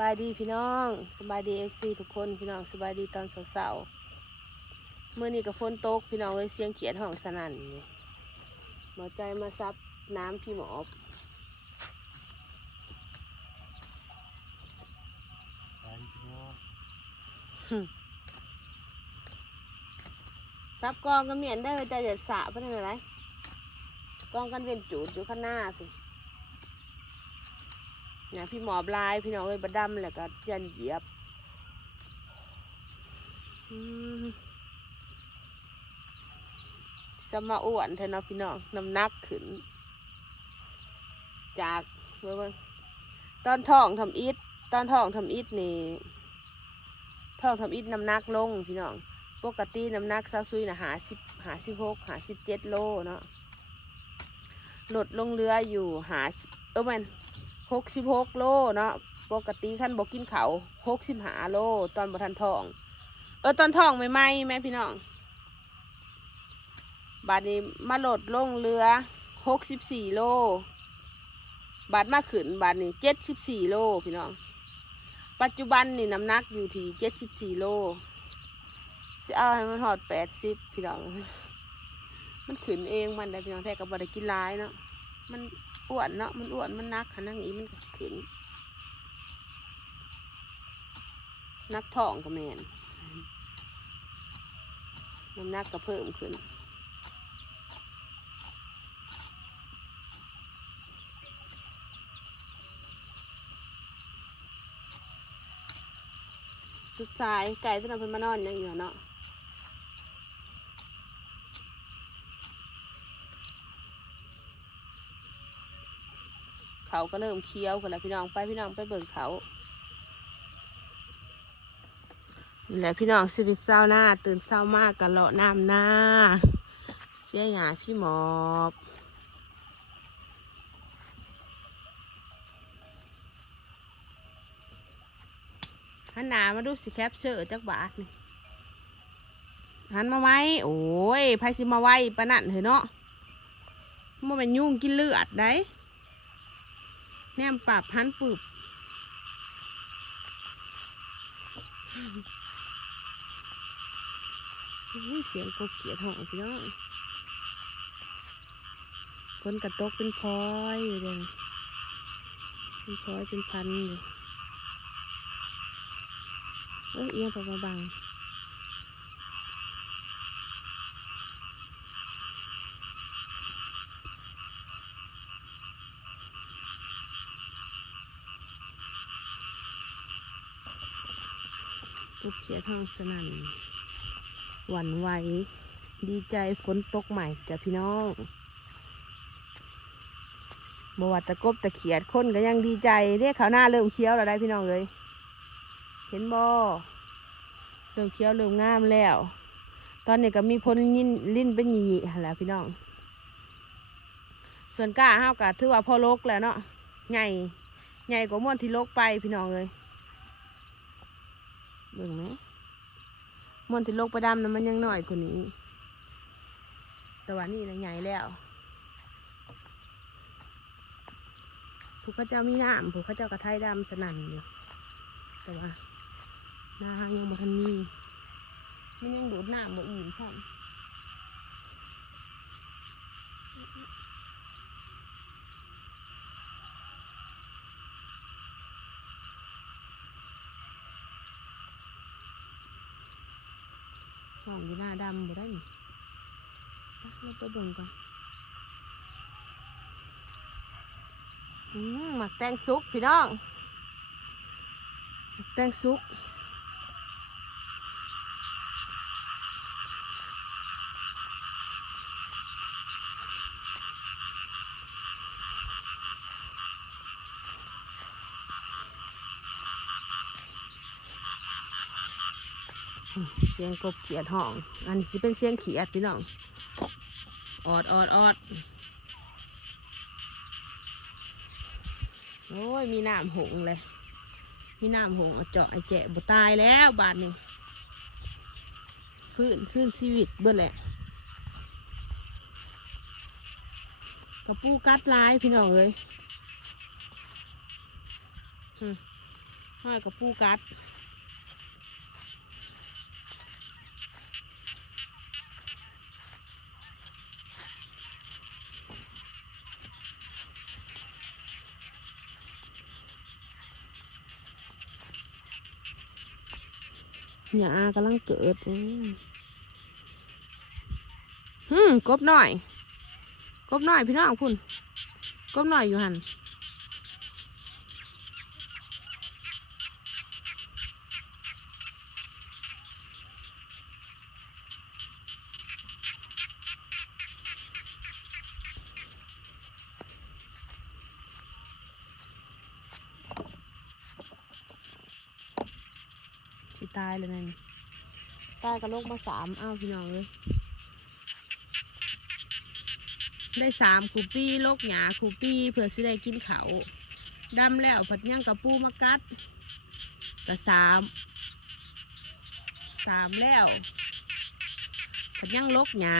บายดีพี่น้องสบายดีเอฟซีทุกคนพี่น้องสบายดีตอนเสาๆเมื่อนี้กับฝนตกพี่น้องเลยเสียงเขียดห้องสนั่นอยู่หมอใจมาซับน้ำพี่หมอบไปพี่น้องซับกองก็เมียนได้อใจจะสะเป็นอะไรกองกันเป็นจูดอยู่ข้างหน้าสิเนี่ยพี่หมอบลายพี่น้องเลยบดำแล้วก็ยันเหยียบอืมสมาอ้วนเถอะนะพี่น้องน้ำหนักขึ้น จากเบิ่งๆตอนท้องทำอิฐตอนท้องทำอิฐนี่ท้องทำอิฐน้ำหนักลงพี่น้องปกติน้ำหนักซาซุยนะหาสิบหาสิบหกหาสิบเจ็ดโลเนาะลดลงเรืออยู่หาเออมัน หกสิบหกโลเนาะปกติขั้นบอกกินเขาหกสิบหาโล ตอนบทันทอง เออตอนทองไม่ไหมแม่พี่น้องบาทนี้มาโหลดลงเรือหกสิบสี่โล บาทมาขึ้นบาทนี้เจ็ดสิบสี่โลพี่น้อง ปัจจุบันนี่น้ำหนักอยู่ที่เจ็ดสิบสี่โลสิเอาให้มันหอดแปดสิบพี่น้อง มันขืนเองมันได้พี่น้องแท้กับบริกินร้ายเนาะมัน อ้วนเนาะมันอ้วนมันนักขันนั่งอีมันก็ขืนนักท้องก็แมนน้ำหนักก็เพิ่มขึ้นสุดท้ายไก่ตัวนั้นเพิ่นมานอนยังอยู่เนาะ เขาก็เริ่มเคี้ยวกันแล้วพี่น้องไปพี่น้องไปเบิ่งเขานี่แหละพี่น้องสิริเศร้าหน้า ตื่นเศร้ามากกันเลาะน้ำหน้าเสียหยาพี่หมอบหันหนามาดูสิแคปเชอร์จักบาทนี่หันมาไว้ โอ้ยไพสิมาไว้ปะนั่นเหรอเนาะมันเป็นยุ่งกินเลือดได้ แนมปรับหันปึบเสียงกบเกียดห้องพี่น้องฝนกระตกเป็นพลอยเลยเป็นพลอยเป็นพันเลยเอ้ยเอียงไปมาบัง กเขียดห้องสนั่นหวั่นไหว ดีใจฝนตกใหม่จ้ะพี่น้องบว่าตะกบตะเขียดคนก็ยังดีใจเรียกเขาวหน้าเริ่มเคี้ยวแล้วได้พี่น้องเลยเห็นบ่เริ่มเคี้ยวเริ่มงามแล้ว ตอนนี้ก็มีพ้นยินลิ้นเป็นหยีๆแล้วพี่น้อง ส่วนก้าห้าวกะถือว่าพอลกแล้วเนาะใหญ่ใหญ่กว่าม่วนที่ลกไปพี่น้องเลย เบิ่งไหมมวนที่ลกไปดำนะมันยังน้อยกว่านี้ แต่ว่านี่นะใหญ่แล้ว ผู้ข้าเจ้ามีน้ำผู้ข้าเจ้ากระไทยดำสนั่นอยู่แต่ว่าหน้าห้างยังบ่ทันมีมันยังดูดน้ำบ่อิ่มใช่ ห้องอยู่หน้าดำบ่ได้นี่ไปเราไปเบิ่งก่อนอืมหมักแตงซุกพี่น้อง แตงซุก เสียงกบเขียดห้อง อันนี้สิเป็นเสียงเขียดพี่น้อง ออดออดออดโอ้ย มีน้ำหงเลย มีน้ำหงเอาเจาะไอแจะบ่ตายแล้วบาดนี้ฟื้นขึ้นชีวิตเบิดแหละกระปูกัดลายพี่น้องเลยหึห้อยกับปูกัด หยากำลังเกิดอืมฮึมกบหน่อย กบหน่อยพี่น้องคุณกบหน่อยอยู่หันสิ ตายเลยนั่นตายกระโลกมาสามอ้าวพี่น้องเลยได้สามคูปี้โลกหยาคูปี้เพื่อสิได้กินเขาดำแล้วผัดย่างกับปูมากัดกับสามสามแล้วผัดย่างโลกหยา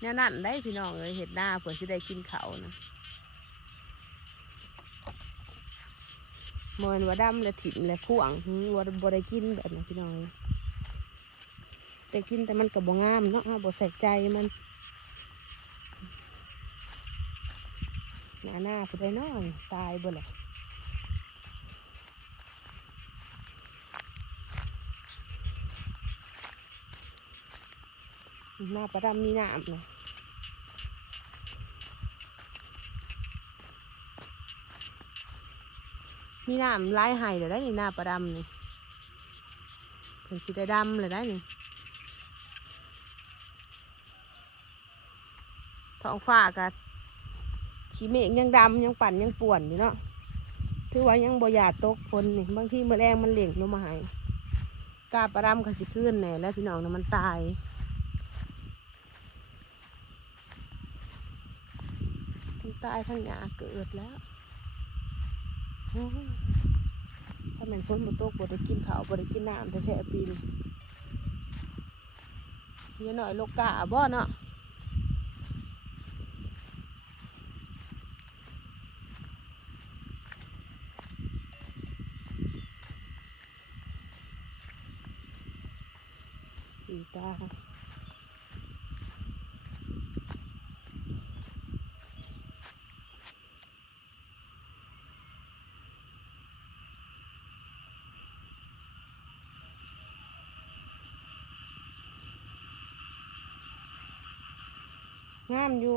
เนี่ยนั่นได้พี่น้องเลยเห็ดหน้าเพื่อสิได้กินเขานะ มอนว่าดำและถิ่มและพ่วงว่าบ่ได้กินแบบนั้พี่น้องแต่กินแต่มันกับบงามเนาะบ่ใส่ใจมันหน้าหน้าผู้ใดนอนตายบ่เลยหน้าประดำมีน้ำนะ มีน้ำลายไห้เลยได้นี่หน้าประดำนี่เพิ่นสิได้ดำเลยได้นี่ท้องฟ้ากัขี้เมฆยังดำยังปั่นยังป่วนอยู่เนาะถือว่ายังบ่อยากตกฝนนี่บางทีเมื่อแรงมันเหล่งลงมาใหายกาประดำเขาสิขึ้นแหน่แล้วพี่น้องนะมันตายมันตายทั้งหยาเกิดแล้ว ถ้าแม่นฝนบ่ตกบ่ได้กินข้าวบ่ได้กินน้ำแท้ๆปีนี้เยอะหน่อยโลกกาบ่เนาะสีตาอ งามอยู่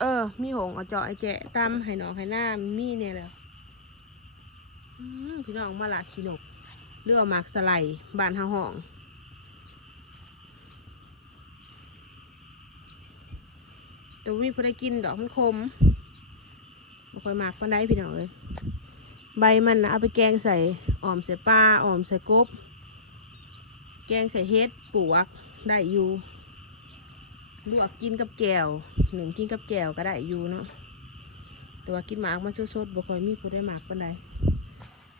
เออ มีหงเอาเจาะไอแจะตำให้หนองให้หน้ามีเนี่ยแหละอืมพี่น้องมาละขี้นกเรือหมากสไลด์บานหาห้องแต่ว่ามีพอได้กินดอกมันคมบ่ค่อยหมากปานใดพี่น้องเลย ใบมันนะเอาไปแกงใส่อ่อมใส่ปลาอ่อมใส่กบ แกงใส่เฮ็ดปวกได้อยู่ลวกกินกับแจวหนึ่งกินกับแจวก็ได้อยู่เนาะแต่ว่ากินหมากมันสดๆบ่ค่อยมีผู้ได้หมากปานใด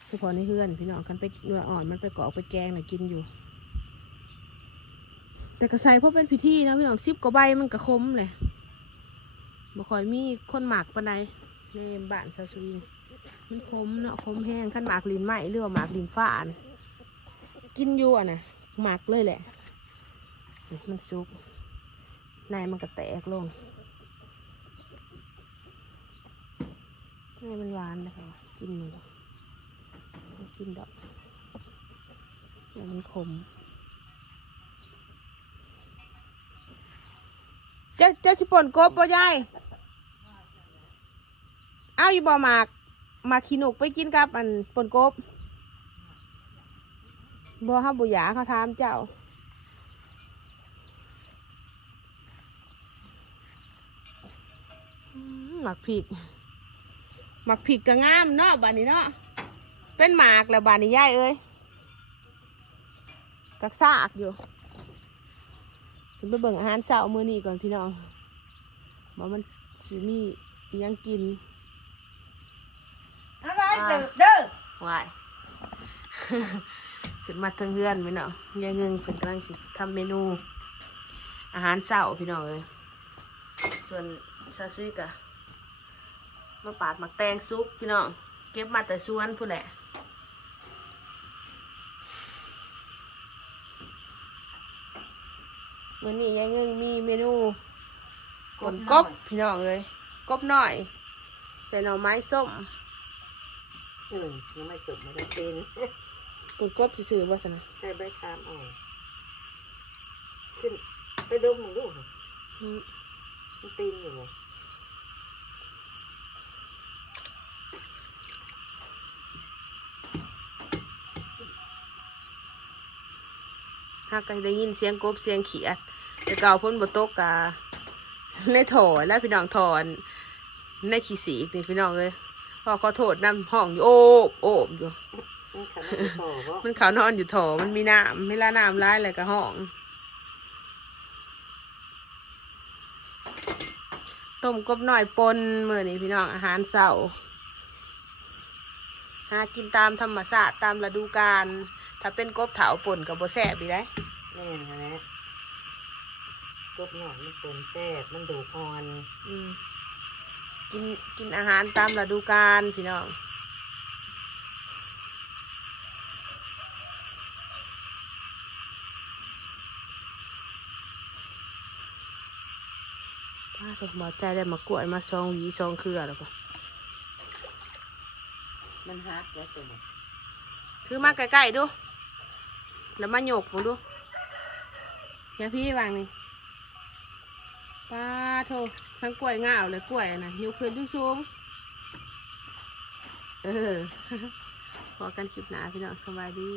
เฉพาะในเฮือน พี่น้องกันไปเนื้ออ่อนมันไปกรอกไปแกงน่ะกินอยู่ แต่กระใสเพราะเป็นพิธีนะพี่น้องซิบกว่าใบมันกระคมเลยบ่ค่อยมีคนหมากปานใดในบ้านซาซุยนี่มันคมเนาะคมแห้งขั้นหมากลินไหมหรือหมากลินฟ้านกินอยู่อะนะ หมากเลยแหละ มันสุกในมันก็แตกลงในมันหวานนะคะกินมันกินดอกเดี๋ยมันขมเจะจะสิป่นกบบ่ยายเอาอยู่บ่หมากหมากขี้หนุกไปกินกับอันป่นกบ บ่เฮาบ่อยากเขาถามเจ้าอืมหมักผิกหมักผิกก็งามเนาะบ้านนี้เนาะ เป็นหมากแล้วบานนี้ย่ายเอ้ยกักซากอยู่ถึงไปเบิ่งอาหารเช้ามื้อนี้ก่อนพี่น้องว่ามันสิมีอิหยังกินอะไรเด้อเด้อวาย ขึ้นมาทางเฮือนพี่น้องยายเงิงเพิ่นกำลังสิทำเมนู อาหารเช้าพี่น้องเอ้ยส่วนซาซุยกะมาปาดหมักแตงซุปพี่น้องเก็บมาแต่สวนพู้นแหละวันนี้ยายเงิงมีเมนูกนกบพี่น้องเลยกบหน่อย ใส่หน่อไม้ส้ม อืมยังไม่จบไม่ได้เป็น กนกบซื่อๆว่าสนะใช้ใบคามเอาขึ้นไปดมมึงดูอืมมันปีนอยู่บ่หากก็ได้ยินเสียงกบเสียงเขียดแต่เก่าพ้นบตกกะในถอแล้วพี่น้องถอนในขี้สีกนี่พี่น้องเลยพอขอโทษน้ำห้องอยู่โอบโอบอยู่ มันขันไม่ต่อบ่มันเขานอนอยู่ถอมันมีน้ำเวลาน้ำร้ายอะไรก็ห้อง ต้มกบหน่อยปนมื่อนี้พี่น้องอาหารเสาร์หากินตามธรรมชาติตามฤดูกาลถ้าเป็นกบเถาป่นกับโบแซบดีได้แม่นนะกบหนอนมันเป็นแซ่บมันดูอ่อนอืมกินกินอาหารตามฤดูกาลพี่น้องป้า สมหมอใจได้มากล้วยมาซองหวีซองเครือแล้วก็มันฮักแล้วตัวนี้ถือมาใกล้ๆดู แล้วมาโยกมึงดูอย่าพี่วางนี่ป้าโททั้งกล้วยง่าวเลยกล้วยอะนะยกขึ้นสูงๆเออพอกันคลิปหนาพี่น้องสบายดี